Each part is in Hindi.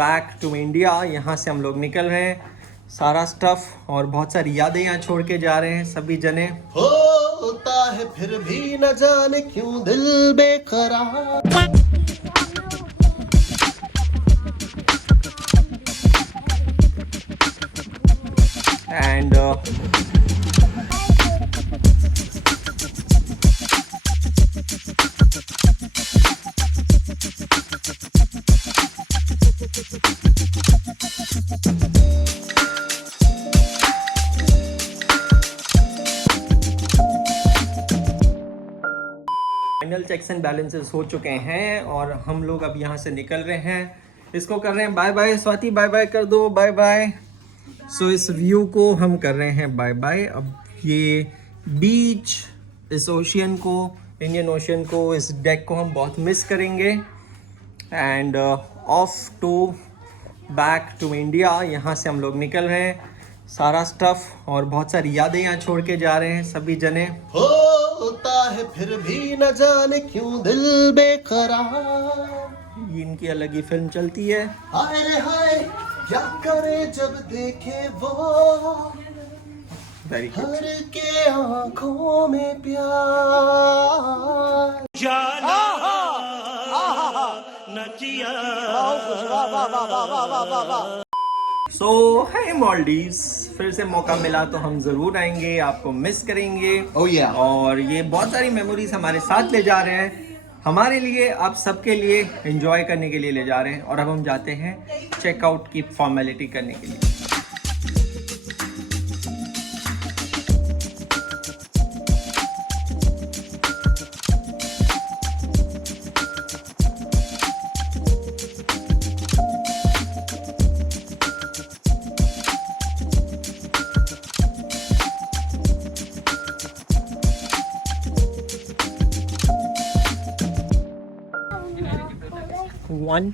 Back to India. यहाँ से हम लोग निकल रहे हैं, सारा स्टफ और बहुत सारी यादें यहाँ छोड़ के जा रहे हैं सभी जने। होता है फिर भी न जाने क्यों दिल बेकरार। And final checks and balances हो चुके हैं और हम लोग अब यहाँ से निकल रहे हैं। इसको कर रहे हैं bye bye. Swati bye bye कर दो, बाय बाय। सो इस व्यू को हम कर रहे हैं बाय बाय। अब ये बीच, इस ओशियन को, इंडियन ओशियन को, इस डेक को हम बहुत मिस करेंगे। And off to back to India. यहाँ से हम लोग निकल रहे हैं, सारा स्टफ और बहुत सारी यादें यहाँ छोड़ के जा रहे हैं सभी जने। होता है फिर भी न जाने क्यों दिल बेकरार। ये इनकी अलग ही फिल्म चलती है। हाय रे हाय क्या करे जब देखे वो वेरी गुड। हर के आंखों में प्यार। सो है मालदीव्स, फिर से मौका मिला तो हम जरूर आएंगे, आपको मिस करेंगे। Oh yeah. और ये बहुत सारी मेमोरीज हमारे साथ ले जा रहे हैं, हमारे लिए, आप सबके लिए एंजॉय करने के लिए ले जा रहे हैं। और अब हम जाते हैं चेकआउट की फॉर्मेलिटी करने के लिए। One,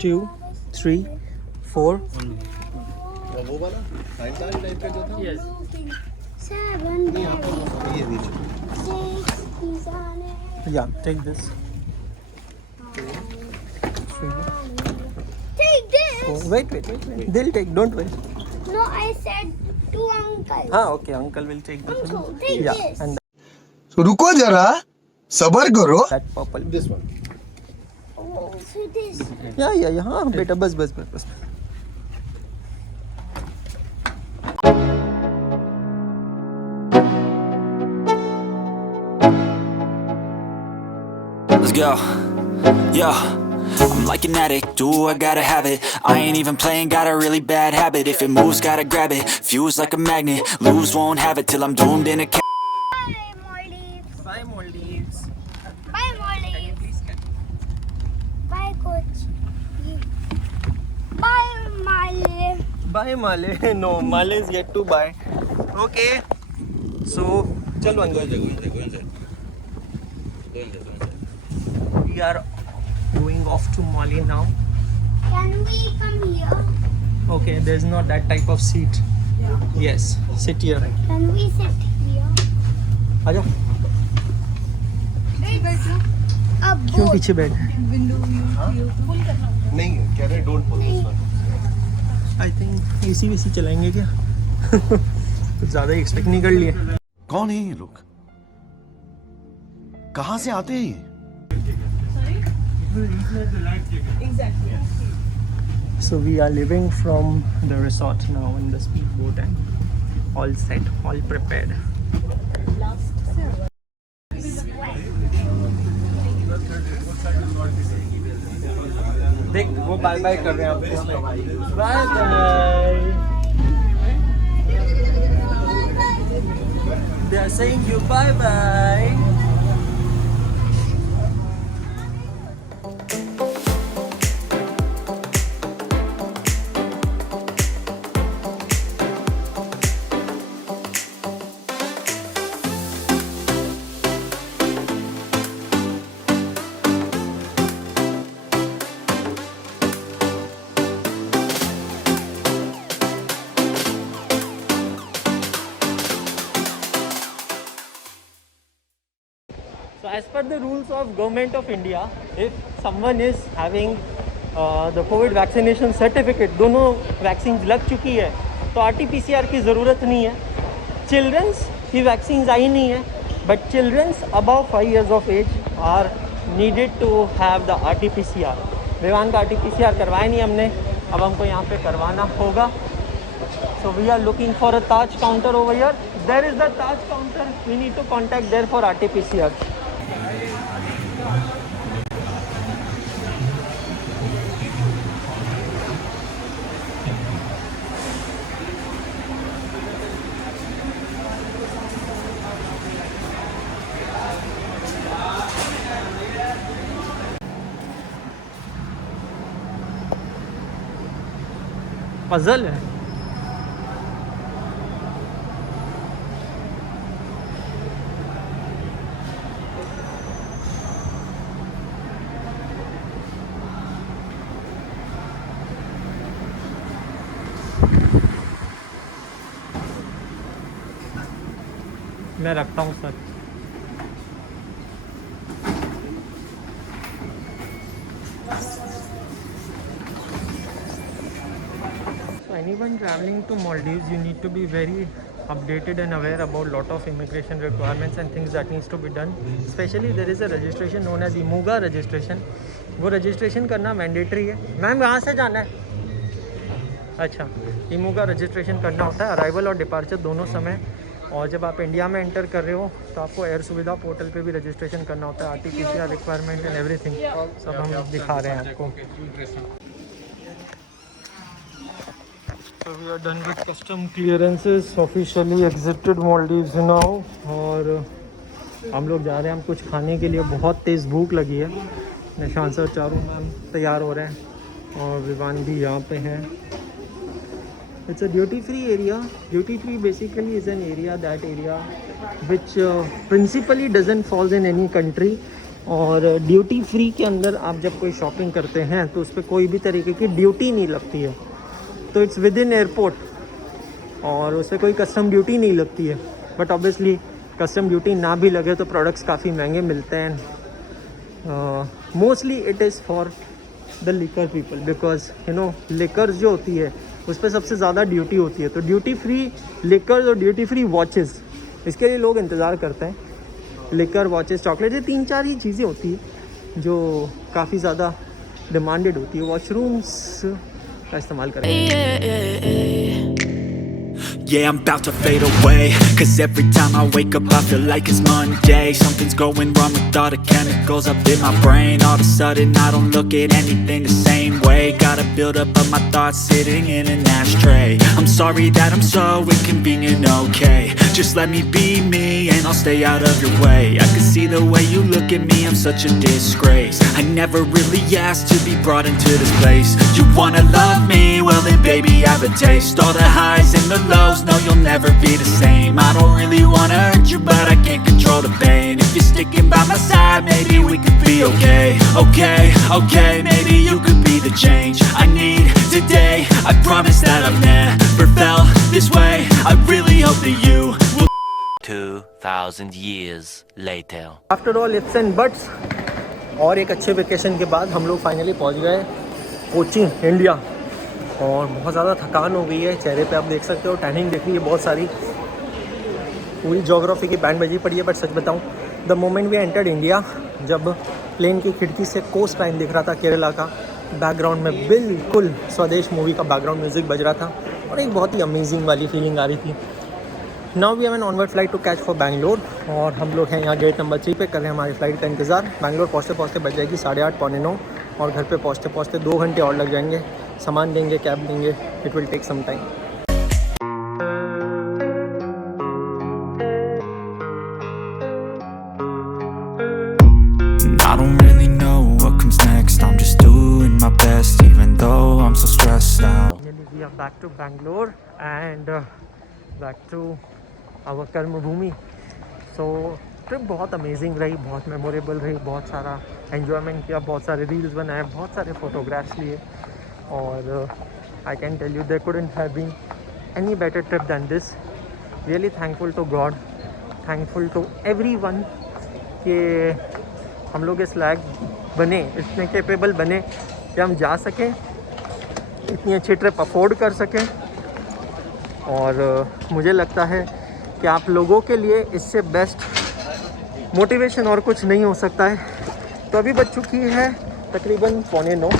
two, three, four. वो वाला टाइप का जो था। Yes. 7 ये नीचे 6 Yeah, take this. Take this. Oh, wait. They'll take. Don't wait. No, I said to uncle. हाँ, okay. Uncle will take this. Uncle, take Yeah, this. and रुको जरा, सबर करो। that purple. This one. Oh, so this. Yeah. हाँ, बेटा बस. Let's go. Yo, I'm like an addict, do I gotta have it. I ain't even playing, got a really bad habit. If it moves, gotta grab it. Fuse like a magnet, lose, won't have it till I'm doomed in a Bye, Maldives. Bye, Maldives. Bye, Maldives. Bye, coach. Bye, Maldives. Bye, Male. No, Male is yet to buy. Okay. So, चलो अंदर। We are going off to Mali now. Can we come here? Okay, there's not that type of seat. Yes, sit here. Can we sit here? आजा। A क्यों boat. पीछे बैठ? नहीं कह रहे don't pull this one. I think AC चलाएंगे क्या? कुछ ज़्यादा ही एक्सपेक्ट नहीं कर लिए। कौन है ये लोग? कहाँ से आते हैं ये? So we are leaving from the resort now in the speedboat and all set, all prepared. देख वो बाय बाय कर रहे हैं आपको। Bye bye. They are saying you bye bye. So as per the rules of Government of India, if someone is having the Covid vaccination certificate, दोनों वैक्सीन लग चुकी है तो RT-PCR की ज़रूरत नहीं है। चिल्ड्रंस की वैक्सीन आई नहीं है, but childrens above 5 years of age are needed to have the RT-PCR। Vivaan का RT-PCR करवाया नहीं हमने, अब हमको यहाँ पे करवाना होगा। So we are looking for a Taj counter over here. There is the Taj counter. We need to contact there for RT-PCR. Puzzle है। मैं रखता हूँ sir. So anyone traveling to Maldives, you need to be very updated and aware about lot of immigration requirements and things that needs to be done. Especially there is a registration known as IMUGA registration. वो रजिस्ट्रेशन करना मैंडेटरी है। मैम कहाँ से जाना है? अच्छा, IMUGA रजिस्ट्रेशन करना होता है अराइवल और डिपार्चर दोनों समय। और जब आप इंडिया में एंटर कर रहे हो तो आपको एयर सुविधा पोर्टल पे भी रजिस्ट्रेशन करना होता है। RT-PCR रिक्वायरमेंट एंड एवरीथिंग सब हम दिखा रहे हैं आपको। So we are done with custom clearances, officially exited Maldives now। और हम लोग जा रहे हैं, हम कुछ खाने के लिए, बहुत तेज़ भूख लगी है। निशान सर चारों मैम तैयार हो रहे हैं और विवान भी यहाँ पे हैं। It's a duty-free area. Duty-free basically is an area which principally doesn't fall in any country। और ड्यूटी फ्री के अंदर आप जब कोई शॉपिंग करते हैं तो उस पर कोई भी तरीके की ड्यूटी नहीं लगती है। तो इट्स विद इन एयरपोर्ट और उस पर कोई कस्टम ड्यूटी नहीं लगती है। बट ऑब्वियसली कस्टम ड्यूटी ना भी लगे तो प्रोडक्ट्स काफ़ी महंगे मिलते हैं। Mostly it is for the liquor people, because you know liquor जो होती है उस पर सबसे ज़्यादा ड्यूटी होती है। तो ड्यूटी फ्री लिकर और ड्यूटी फ्री वॉचेस, इसके लिए लोग इंतज़ार करते हैं। लिकर, वॉचेस, चॉकलेट, ये 3-4 ही चीज़ें होती हैं जो काफ़ी ज़्यादा डिमांडेड होती है। वॉशरूम्स का इस्तेमाल करें। Yeah, I'm about to fade away, cause every time I wake up I feel like it's Monday. Something's going wrong with all the chemicals up in my brain. All of a sudden I don't look at anything the same way. Got a build up of my thoughts sitting in an ashtray. I'm sorry that I'm so inconvenient, okay? Just let me be me and I'll stay out of your way. I can see the way you look at me, I'm such a disgrace. I never really asked to be brought into this place. You wanna love me? Well then baby have a taste. All the highs and the lows, no you'll never be the same. I don't really wanna hurt you but I can't control the pain. If you're sticking by my side maybe we could be okay. Okay, maybe you could be the change I need today. I promise that I've never felt this way. I really hope that you will. 2000 years later. After all ifs and buts और एक अच्छे वेकेशन के बाद हम लोग फाइनली पहुंच गए कोचीन, इंडिया। और बहुत ज़्यादा थकान हो गई है, चेहरे पे आप देख सकते हो टैनिंग दिख रही है बहुत सारी। पूरी ज्योग्राफी की बैंड बजी पड़ी है। बट सच बताऊं, the moment we entered India, जब प्लेन की खिड़की से कोस्ट लाइन दिख रहा था केरला का, बैकग्राउंड में बिल्कुल स्वदेश मूवी का बैकग्राउंड म्यूज़िक बज रहा था और एक बहुत ही अमेजिंग वाली फीलिंग आ रही थी। Now we have an onward flight to catch for Bangalore और हम लोग हैं यहाँ गेट नंबर 3 पे, कर रहे हैं हमारी फ़्लाइट का इंतज़ार। बैंगलोर पहुँचते पहुँचते बज जाएगी 8:30 पौने 9 और घर पे पहुँचते पहुँचते 2 घंटे और लग जाएंगे। सामान देंगे, कैब देंगे, it will take some time. I don't really know what comes next. I'm just doing my best even though I'm so stressed out. We are back to Bangalore and back to our कर्मभूमि। So ट्रिप बहुत अमेजिंग रही, बहुत मेमोरेबल रही, बहुत सारा एन्जॉयमेंट किया, बहुत सारे रील्स बनाए, बहुत सारे फोटोग्राफ्स लिए। और I can tell you there couldn't have been any better trip than this. Really thankful to God, thankful to everyone कि हम लोग इस लायक बने, इतने कैपेबल बने कि हम जा सकें, इतनी अच्छी ट्रिप अफोर्ड कर सकें। और मुझे लगता है कि आप लोगों के लिए इससे बेस्ट मोटिवेशन और कुछ नहीं हो सकता है। तो अभी बज चुकी है तकरीबन 8:45,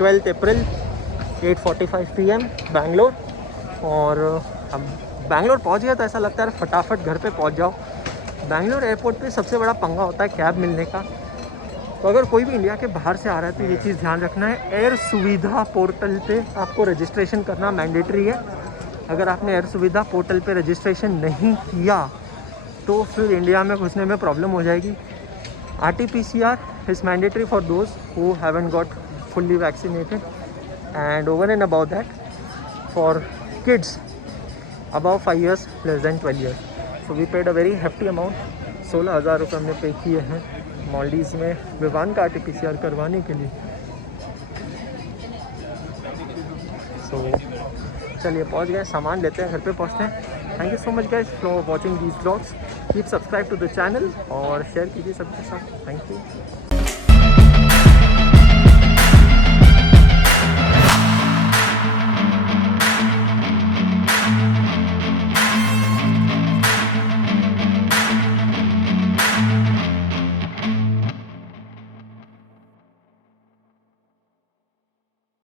12 अप्रैल 8:45 PM बैंगलोर। और अब बैंगलोर पहुंच गया तो ऐसा लगता है फटाफट घर पे पहुंच जाओ। बैंगलोर एयरपोर्ट पे सबसे बड़ा पंगा होता है कैब मिलने का। तो अगर कोई भी इंडिया के बाहर से आ रहा है तो ये चीज़ ध्यान रखना है, एयर सुविधा पोर्टल पे आपको रजिस्ट्रेशन करना मैंडेटरी है। अगर आपने एयर सुविधा पोर्टल पे रजिस्ट्रेशन नहीं किया तो फिर इंडिया में घुसने में प्रॉब्लम हो जाएगी। RT-PCR is mandatory for those who haven't got fully vaccinated, and over and above that for kids above 5 years less than 12 years. So we paid a very hefty amount, 16,000 रुपये हमने पे किए हैं मालदीव्स में विवान का RT-PCR करवाने के लिए। So चलिए पहुंच गए, सामान लेते हैं, घर पे पहुंचते हैं। Thank you so much guys for watching these blogs. Keep subscribe to the channel और शेयर कीजिए सबके साथ। Thank you.